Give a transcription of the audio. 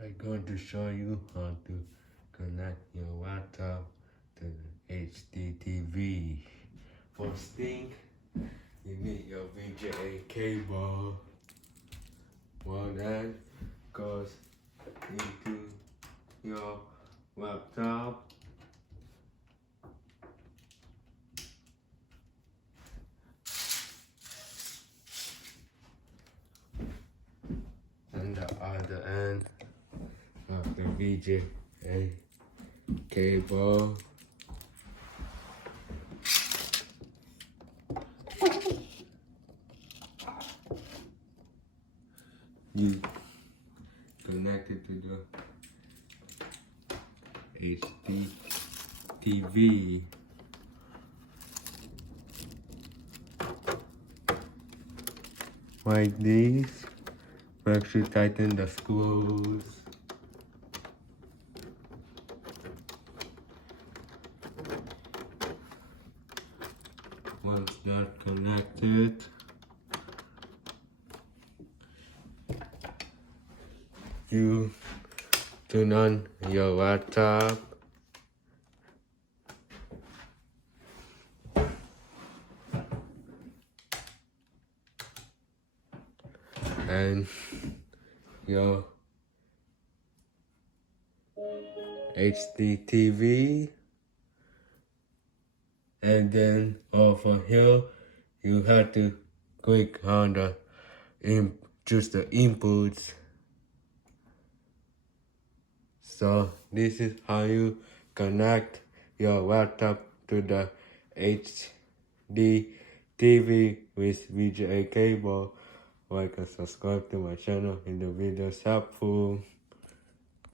I'm going to show you how to connect your laptop to the hdtv. First thing, you need your VGA cable. Well, that goes into your laptop. And the other end of the VGA cable. You connect it to the hdtv. Like this. Make sure to tighten the screws. Once that's connected, you turn on your laptop. And your hdtv, and then over here you have to click on the choose the inputs. So this is how you connect your laptop to the hdtv with VGA cable. Like and subscribe to my channel if the video is helpful.